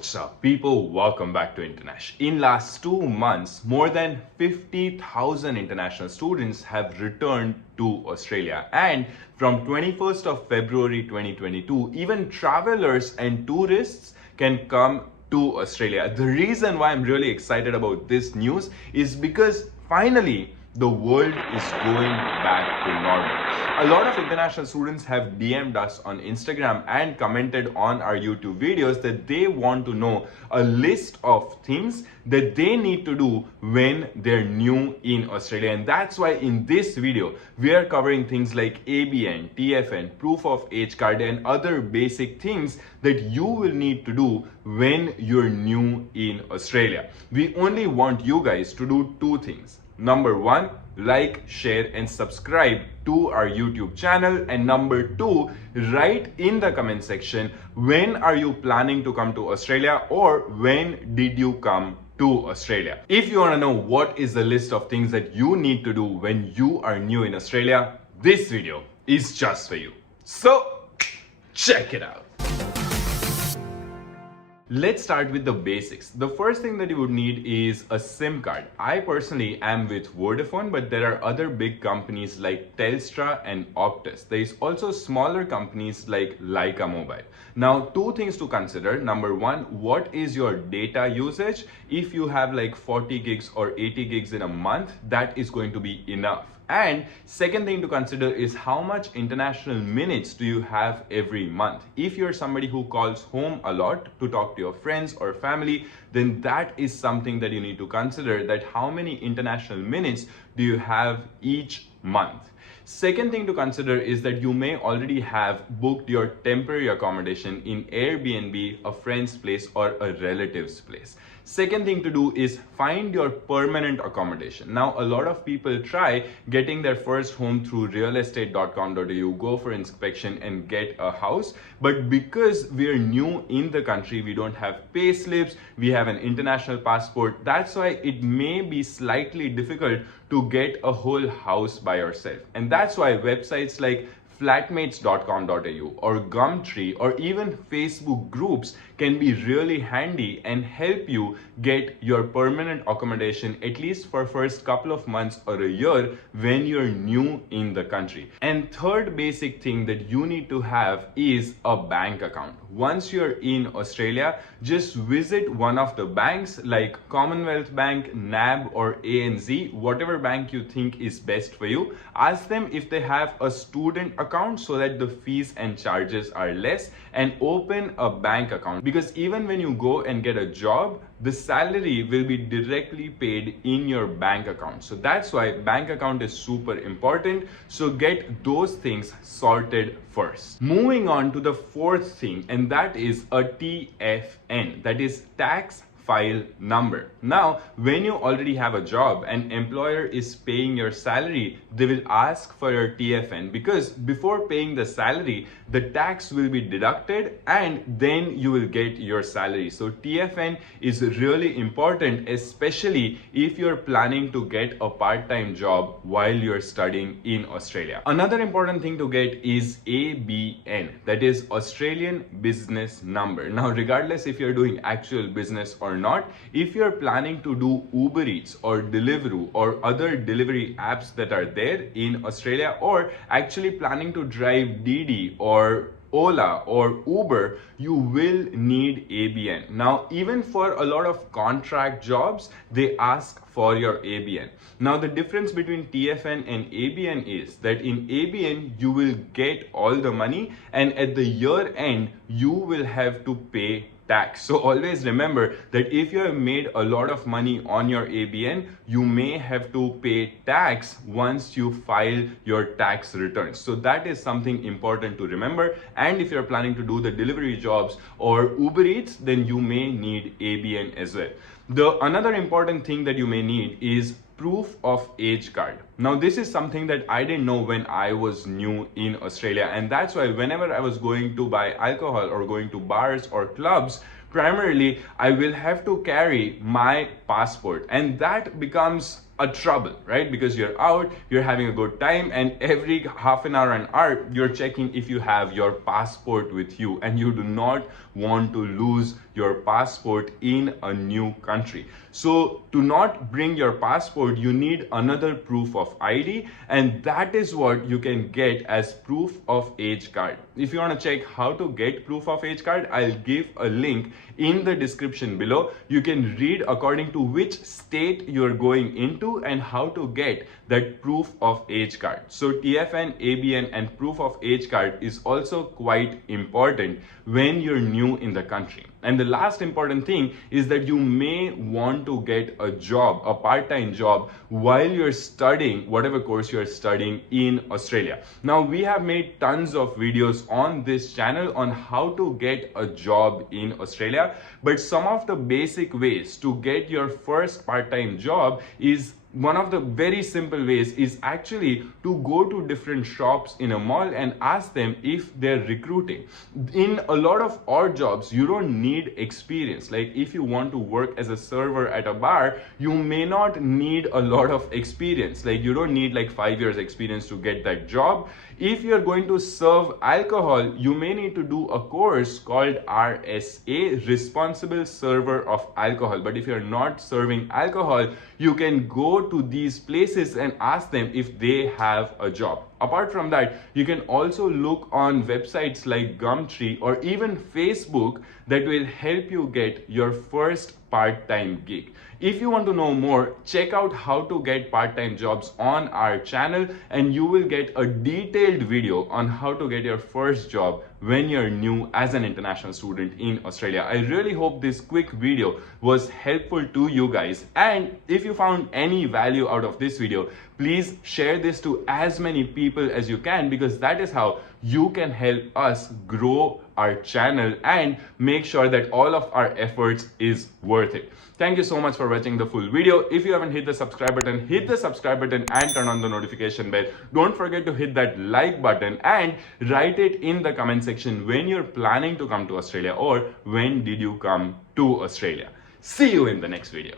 What's up, people? Welcome back to Internash. In last 2 months, more than 50,000 international students have returned to Australia. And from 21st of February 2022, even travelers and tourists can come to Australia. The reason why I'm really excited about this news is because finally the world is going back to normal. A lot of international students have DM'd us on Instagram and commented on our YouTube videos that they want to know a list of things that they need to do when they're new in Australia. And that's why in this video, we are covering things like ABN, TFN, proof of age card, and other basic things that you will need to do when you're new in Australia. We only want you guys to do two things. Number one, like, share, and subscribe to our YouTube channel. And number two, write in the comment section, when are you planning to come to Australia, or when did you come to Australia? If you want to know what is the list of things that you need to do when you are new in Australia, this video is just for you. So, check it out. Let's start with the basics. The first thing that you would need is a SIM card. I personally am with Vodafone, but there are other big companies like Telstra and Optus. There is also smaller companies like Leica Mobile. Now, two things to consider. Number one, what is your data usage? If you have like 40 gigs or 80 gigs in a month, that is going to be enough. And second thing to consider is how much international minutes do you have every month. If you're somebody who calls home a lot to talk to your friends or family, then that is something that you need to consider, that how many international minutes do you have each month. Second thing to consider is that you may already have booked your temporary accommodation in Airbnb, a friend's place, or a relative's place. Second thing to do is find your permanent accommodation. Now, a lot of people try getting their first home through realestate.com.au, go for inspection and get a house. But because we're new in the country, we don't have pay slips, we have an international passport. That's why it may be slightly difficult to get a whole house by yourself. And that's why websites like flatmates.com.au or Gumtree or even Facebook groups can be really handy and help you get your permanent accommodation, at least for first couple of months or a year when you're new in the country. And third basic thing that you need to have is a bank account. Once you're in Australia, just visit one of the banks like Commonwealth Bank, NAB, or ANZ, whatever bank you think is best for you. Ask them if they have a student account so that the fees and charges are less, and open a bank account, because even when you go and get a job, the salary will be directly paid in your bank account. So that's why bank account is super important. So get those things sorted first. Moving on to the fourth thing, and that is a TFN, that is tax file number. Now, when you already have a job and employer is paying your salary, they will ask for your TFN, because before paying the salary, the tax will be deducted and then you will get your salary. So TFN is really important, especially if you're planning to get a part-time job while you're studying in Australia. Another important thing to get is ABN, that is Australian Business Number. Now, regardless if you're doing actual business or not, if you're planning to do Uber Eats or Deliveroo or other delivery apps that are there in Australia, or actually planning to drive Didi or Ola or Uber, you will need ABN. Now, even for a lot of contract jobs, they ask for your ABN. Now, the difference between TFN and ABN is that in ABN, you will get all the money, and at the year end, you will have to pay tax. So always remember that if you have made a lot of money on your ABN, you may have to pay tax once you file your tax returns. So that is something important to remember. And if you're planning to do the delivery jobs or Uber Eats, then you may need ABN as well. Another important thing that you may need is proof of age card. Now, this is something that I didn't know when I was new in Australia, and that's why whenever I was going to buy alcohol or going to bars or clubs, primarily I will have to carry my passport, and that becomes a trouble, right? Because you're out, you're having a good time, and every half an hour, you're checking if you have your passport with you, and you do not want to lose your passport in a new country. So to not bring your passport, you need another proof of ID, and that is what you can get as proof of age card. If you want to check how to get proof of age card, I'll give a link in the description below. You can read according to which state you're going into and how to get that proof of age card. So TFN, ABN and proof of age card is also quite important when you're new in the country. And the last important thing is that you may want to get a job, a part-time job, while you're studying whatever course you're studying in Australia. Now, we have made tons of videos on this channel on how to get a job in Australia, but some of the basic ways to get your first part-time job is one of the very simple ways is actually to go to different shops in a mall and ask them if they're recruiting. In a lot of odd jobs, you don't need experience. Like if you want to work as a server at a bar, you may not need a lot of experience. Like you don't need like 5 years experience to get that job. If you're going to serve alcohol, you may need to do a course called RSA, Responsible Server of Alcohol. But if you're not serving alcohol, you can go to these places and ask them if they have a job. Apart from that, you can also look on websites like Gumtree or even Facebook that will help you get your first part-time gig. If you want to know more, check out how to get part-time jobs on our channel, and you will get a detailed video on how to get your first job when you're new as an international student in Australia. I really hope this quick video was helpful to you guys, and if you found any value out of this video, please share this to as many people as you can, because that is how you can help us grow our channel and make sure that all of our efforts is worth it. Thank you so much for watching the full video. If you haven't hit the subscribe button, hit the subscribe button and turn on the notification bell. Don't forget to hit that like button and write it in the comment section when you're planning to come to Australia or when did you come to Australia. See you in the next video.